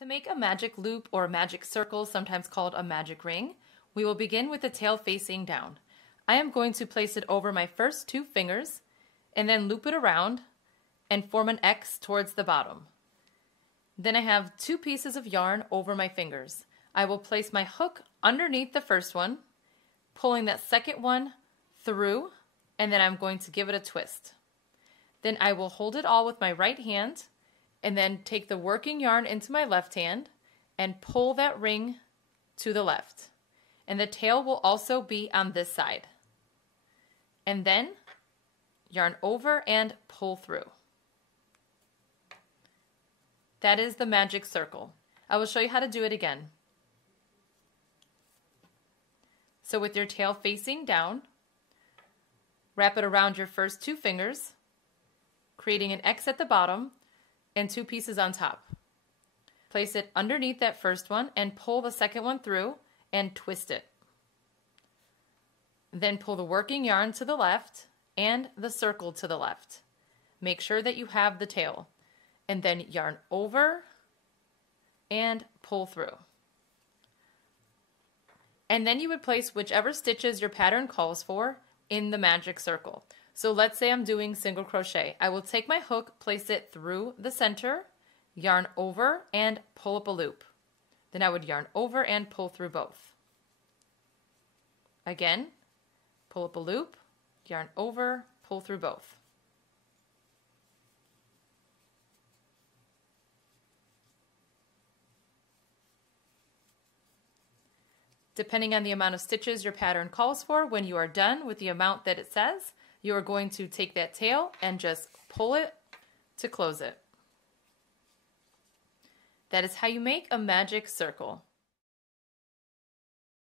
To make a magic loop or magic circle, sometimes called a magic ring, we will begin with the tail facing down. I am going to place it over my first 2 fingers and then loop it around and form an X towards the bottom. Then I have 2 pieces of yarn over my fingers. I will place my hook underneath the first one, pulling that second one through, and then I'm going to give it a twist. Then I will hold it all with my right hand and then take the working yarn into my left hand and pull that ring to the left. And the tail will also be on this side. And then yarn over and pull through. That is the magic circle. I will show you how to do it again. So with your tail facing down, wrap it around your first 2 fingers, creating an X at the bottom and 2 pieces on top. Place it underneath that first one and pull the second one through and twist it. Then pull the working yarn to the left and the circle to the left. Make sure that you have the tail. And then yarn over and pull through. And then you would place whichever stitches your pattern calls for in the magic circle. So let's say I'm doing single crochet. I will take my hook, place it through the center, yarn over and pull up a loop. Then I would yarn over and pull through both. Again, pull up a loop, yarn over, pull through both. Depending on the amount of stitches your pattern calls for, when you are done with the amount that it says, you are going to take that tail and just pull it to close it. That is how you make a magic circle.